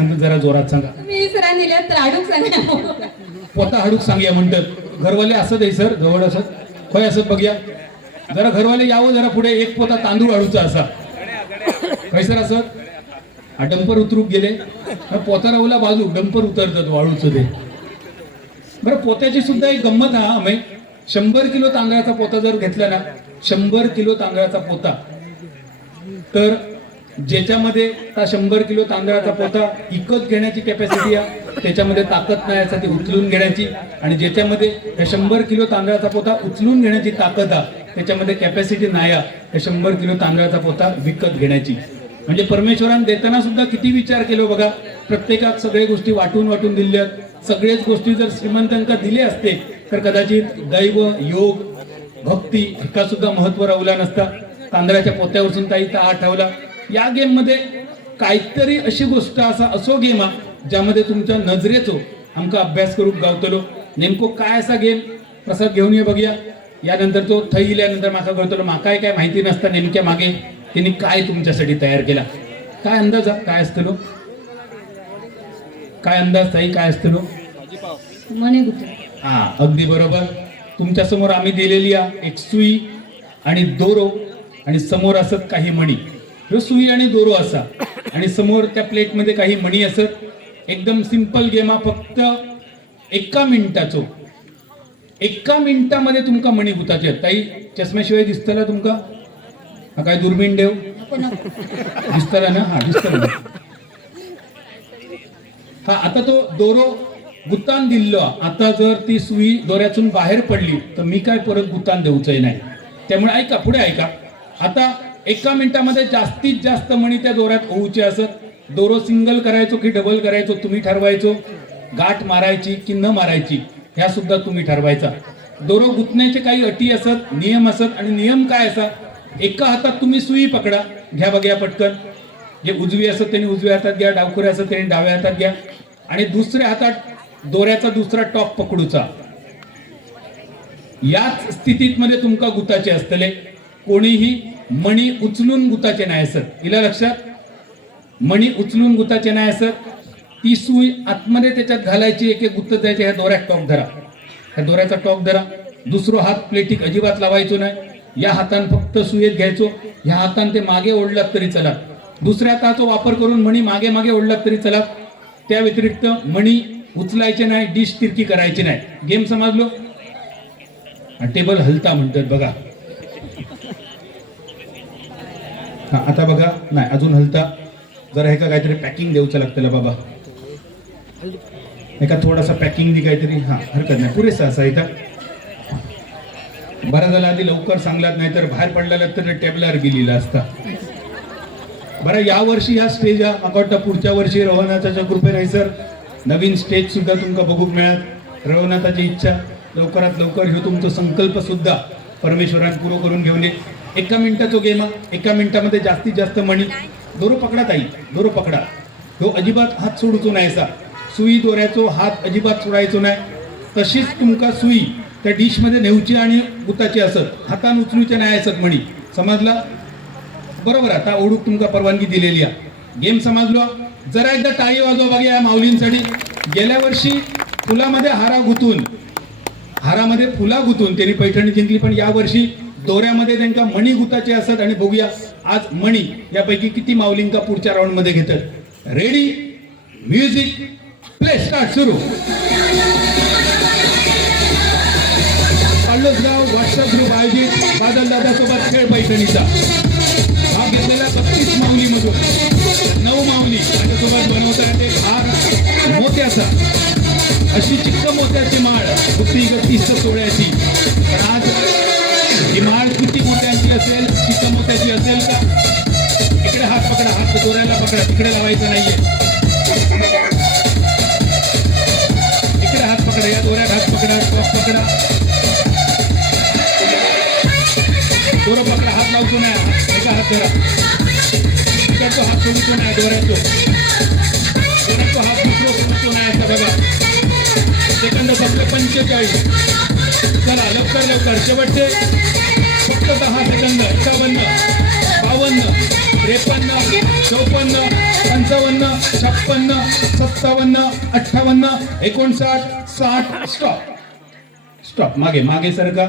सांगतो जरा जोरात सांगा. मी सरांनी दिल्यात तर हाडूक सांगा. पोता हाडूक सांगूया म्हणतात घरवाले असत आहे सर जवळ असत खय असत बघूया जरा घरवाले यावं जरा पुढे एक पोता तांदूळ हाडूचा असा खैसर असत हा डंपर उतरूक गेले पोता राहूला बाजू डंपर उतरतात वाळूचं ते. बरं पोत्याची सुद्धा एक गंमत हा आम्ही 100 किलो तांदळाचा पोता जर घेतला ना 100 किलो तांदळाचा पोता तर ज्याच्यामध्ये 100 किलो तांदळाचा पोता विकत घेण्याची कॅपॅसिटी आहे त्याच्यामध्ये ताकद नाही यासाठी उचलून घेण्याची आणि ज्याच्यामध्ये 100 किलो तांदळाचा पोता उचलून घेण्याची ताकद आहे त्याच्यामध्ये कॅपॅसिटी नाही आहे 100 किलो तांदळाचा पोता विकत घेण्याची. म्हणजे परमेश्वरान देताना सुद्धा किती विचार केलो बघा. प्रत्येकात सगळ्या गोष्टी वाटून वाटून दिल्या सगळ्याच गोष्टी जर श्रीमंतांका दिले असते तर कदाचित दैव योग भक्ती ह्याका सुद्धा महत्व राहुला नसता. तांदळाच्या पोत्यावरून ताई ता आठवला. या गेम मध्ये काहीतरी अशी गोष्ट असा असो गेम ज्यामध्ये तुमच्या नजरेचो आमका अभ्यास करून गावतलो. नेमको काय असा गेम प्रसाद घेऊन ये बघूया. यानंतर तो थई गेल्यानंतर माका कळतलो माकाय काय माहिती नसता नेमक्या मागे त्यांनी काय तुमच्यासाठी तयार केला. काय अंदाज काय असतलो काय अंदाज ताई काय असतलो मने गुत. हा अगदी बरोबर. तुमच्या समोर आम्ही दिलेली एक सुई आणि दोरो आणि समोर असत काही मणी. ह्यो सुई आणि दोरो असा आणि समोर त्या प्लेट मध्ये काही मणी असत. एकदम सिंपल गेम फक्त 1 मिनिटाचो 1 मिनिटामध्ये तुमका मणी गुताचे. ताई चष्म्याशिवाय दिसतला तुमका हा काय दुर्बीण देव दिसतला ना. हा दिसतला हा. आता तो दोरो गुतान दिल्लो. आता जर ती सुई दोऱ्यातून बाहेर पडली तर मी काय परत गुतान देऊचंय नाही. त्यामुळे ऐका पुढे ऐका. आता 1 मिनिटामध्ये जास्तीत जास्त मणी त्या दोऱ्यात होऊचे असत. दोरो सिंगल करायचो की डबल करायचो तुम्ही ठरवायचो. गाठ मारायची की न मारायची ह्या सुद्धा तुम्ही ठरवायचा. दोरो गुतण्याचे काही अटी असत नियम असत आणि नियम काय असा. एका हातात तुम्ही सुई पकडा घ्या बघ्या पटकन. जे उजवी असत त्यांनी उजव्या हातात घ्या डावखुरे असत त्यांनी डाव्या हातात घ्या आणि दुसऱ्या हातात दोऱ्याचा दुसरा टॉप पकडूचा. याच स्थितीत मध्ये तुमका गुताचे असतले. कोणीही मणी उचलून गुताचे नाही असत. हिला लक्षात मणी उचलून गुताचे नाही असत. ती सुई आतमध्ये त्याच्यात घालायची एक एक गुत्त जायचे. ह्या दोऱ्यात टॉक धरा ह्या दोऱ्याचा टॉक धरा. दुसरा हात प्लेटिक अजिबात लावायचो नाही. या हातान फक्त सुयेत घ्यायचो. ह्या हातान ते मागे ओढलात तरी चला. दुसऱ्या हाताचा वापर करून मणी मागे मागे ओढलात तरी चला. त्या व्यतिरिक्त मणी उचलायचे नाही. डिश तिरकी करायची नाही. गेम समजलो. टेबल हलता म्हणतात बघा. हा आता बघा नाही अजून हलता. जरा हे का काहीतरी पॅकिंग देऊचं लागतं बाबा. एका थोडासा पॅकिंग दे काहीतरी. हा हरकत नाही पुरेसा असा इथं. बरं झालं आधी लवकर सांगलात नाही तर बाहेर पडलेला तर टेबलावर गेलेला असता. बरं या वर्षी ह्या स्टेज मला वाटतं पुढच्या वर्षी रवनाथाच्या कृपे नाही सर नवीन स्टेज सुद्धा तुमका बघूक मिळत. रवनाथाची इच्छा लवकरात लवकर ह्यो तुमचा संकल्प सुद्धा परमेश्वरान पूर्ण करून घेऊन ये. 1 मिनिटाचो गेम 1 मिनिटामध्ये जास्तीत जास्त मणी. दोरो पकडा ताई दोरो पकडा. ह्यो अजिबात हात सोडूचो नाही असा. सुई दोऱ्याचो हात अजिबात सोडायचो नाही. तशीच तुमका सुई त्या डिश मध्ये नेऊची आणि गुताची असत. हातान उचलूचे नाही असत मणी. समजला बरोबर. आता ओढूक तुमका परवानगी दिलेली आहे. गेम समजलो. जरा एकदा टाळी वाजवा बघा या माऊलींसाठी. गेल्या वर्षी फुलामध्ये हारामध्ये फुला गुतून त्यांनी पैठणी जिंकली. पण या वर्षी दोऱ्यामध्ये त्यांना मणी गुताचे असत. आणि बघूया आज मणी यापैकी किती माऊलींका पुढच्या राऊंड मध्ये घेतात. रेडी म्युझिक प्ले स्टार्ट सुरू. पाडलोसगाव व्हॉट्सअप ग्रुप आयोजित बादल दादा सोबत खेळ पैठणीचा भाग घेतलेला 32 माऊलीमधून 9 माऊली माझ्यासोबत बनवतात एक हार मोत्याचा. अशी चिक्क मोत्याची माळ बुद्धी गतीस्त सोहळ्याची. पण आज ही माळ किती मोत्याची असेल चिक्क मोत्याची असेल का. इकडे हात पकडा हात दोऱ्याला पकडा तिकडे लावायचं नाहीये. इकडे हात पकडा या दोऱ्यात हात पकडा टॉप पकडा. दोरं पकडा हात लावतो नाही. एका हात धरा. इकडचा हात सोडतो नाही दोऱ्याचो. दोऱ्याचा हात दुसरा सोडतो नाही असा बघा. सेकंद फक्त 45. चला लवकर शेवटचे फक्त 10 सेकंद. 51 52 53 54 55 56 57 58 59 60 स्टॉप मागे मागे सर का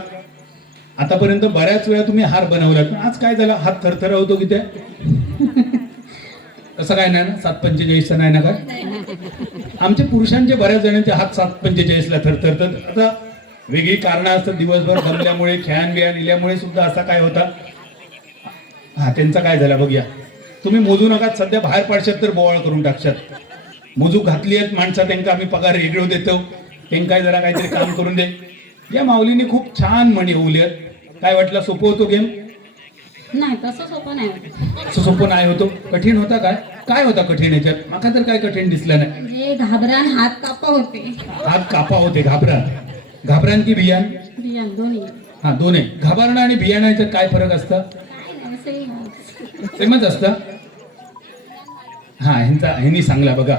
आतापर्यंत बऱ्याच वेळा तुम्ही हार बनवलात आज काय झालं हात थरथर होतो की त्या असं काय नाही ना 7:45 नाही ना काय आमच्या पुरुषांचे बऱ्याच जणांचे हात 7:45 ला थरथरतात आता वेगळी कारणं असतात दिवसभर दमल्यामुळे खेळान बियान दिल्यामुळे सुद्धा असा काय होता हा त्यांचा काय झाला बघूया तुम्ही मोजू नका सध्या बाहेर पडशात तर बोवाळ करून टाकशात मोजूक घातली आहेत माणसा त्यांना आम्ही पगार वेगळं देतो त्यांना जरा काहीतरी काम करून दे या माऊलीने खूप छान म्हणी होली आहेत काय वाटलं सोपं होतो गेम नाही तसं सोपं नाही वाटत. असं सोपं नाही होतो कठीण होता काय काय होता कठीण याच्यात माका तर काय कठीण दिसलं नाही म्हणजे घाबरान हात कापा होते हात कापा होते घाबरान की बियाण बियाण दोन्ही हा दोन्ही घाबरणं आणि बियाणं याच्यात काय फरक असतं काय नाही सेमच. सेमच असतं हा ह्यांनी सांगला बघा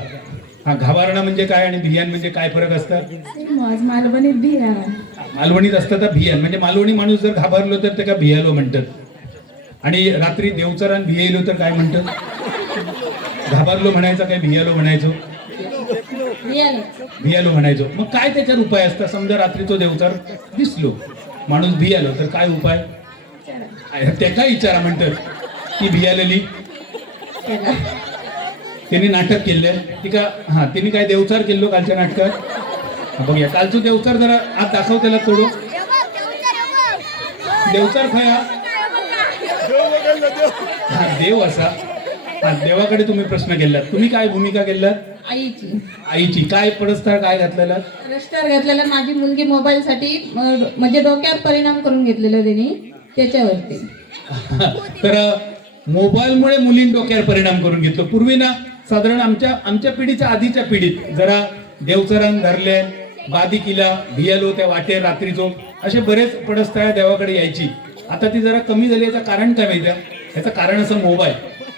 हा घाबरणं म्हणजे काय आणि बियाण म्हणजे काय फरक असतं सेमच. मालवणीत बियाण मालवणीत असतं तर भियान म्हणजे मालवणी माणूस जर घाबरलो तर ते का भियालो म्हणतात आणि रात्री देवचरान भियायलो तर काय म्हणतात घाबरलो म्हणायचं काय भियालो म्हणायचो भियालो म्हणायचो मग काय त्याच्यावर उपाय असता समजा रात्री तो देवचार दिसलो माणूस भियालो तर काय उपाय त्याचा विचारा म्हणतात ती भियालेली त्यांनी नाटक केलंय ती का हा त्यांनी काय देवचार केलो कालच्या नाटकात बघूया कालचं देवचार जरा आज दाखव त्याला थोडं देवचार खया हा देव असा हा देवाकडे तुम्ही प्रश्न केलात तुम्ही काय भूमिका केलात आईची आईची काय पडस्ताळ काय घातलेला रजिस्टर घातलेला माझी मुलगी मोबाईल साठी म्हणजे डोक्यावर परिणाम करून घेतलेलं त्यांनी त्याच्यावरती तर मोबाईलमुळे मुलीं डोक्यावर परिणाम करून घेतलो पूर्वी ना साधारण आमच्या पिढीच्या आधीच्या पिढीत जरा देवचरण धरले बादिकीला भियालो त्या वाटे रात्रीचो असे बरेच पडस्ताळ्या देवाकडे यायची आता ती जरा कमी झाली याचं कारण काय माहिती याचं कारण असं मोबाईल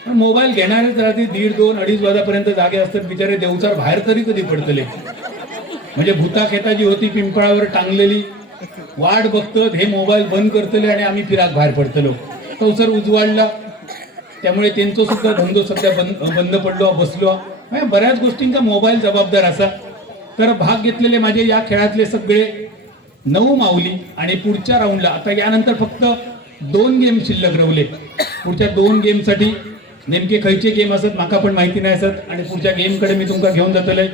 पण मोबाईल घेणारेच रात्री 1:30, 2, 2:30 वाजेपर्यंत जागे असतात बिचारे देवचार बाहेर तरी कधी पडतले म्हणजे भूता खेताजी होती पिंपळावर टांगलेली वाट बघतात हे मोबाईल बंद करतले आणि आम्ही फिराक बाहेर पडतलो कौसर उजवाडला त्यामुळे त्यांचा सुद्धा धंदो सध्या बंद पडलो बसलो बऱ्याच गोष्टींचा मोबाईल जबाबदार असा तर भाग घेतलेले माझे या खेळातले सगळे 9 माऊली आणि पुढच्या राऊंडला आता यानंतर फक्त 2 गेम शिल्लक रवले पुढच्या 2 गेमसाठी नेमके खयचे गेम असत माका पण माहिती नाही असत आणि पुढच्या गेमकडे मी तुमका घेऊन जातले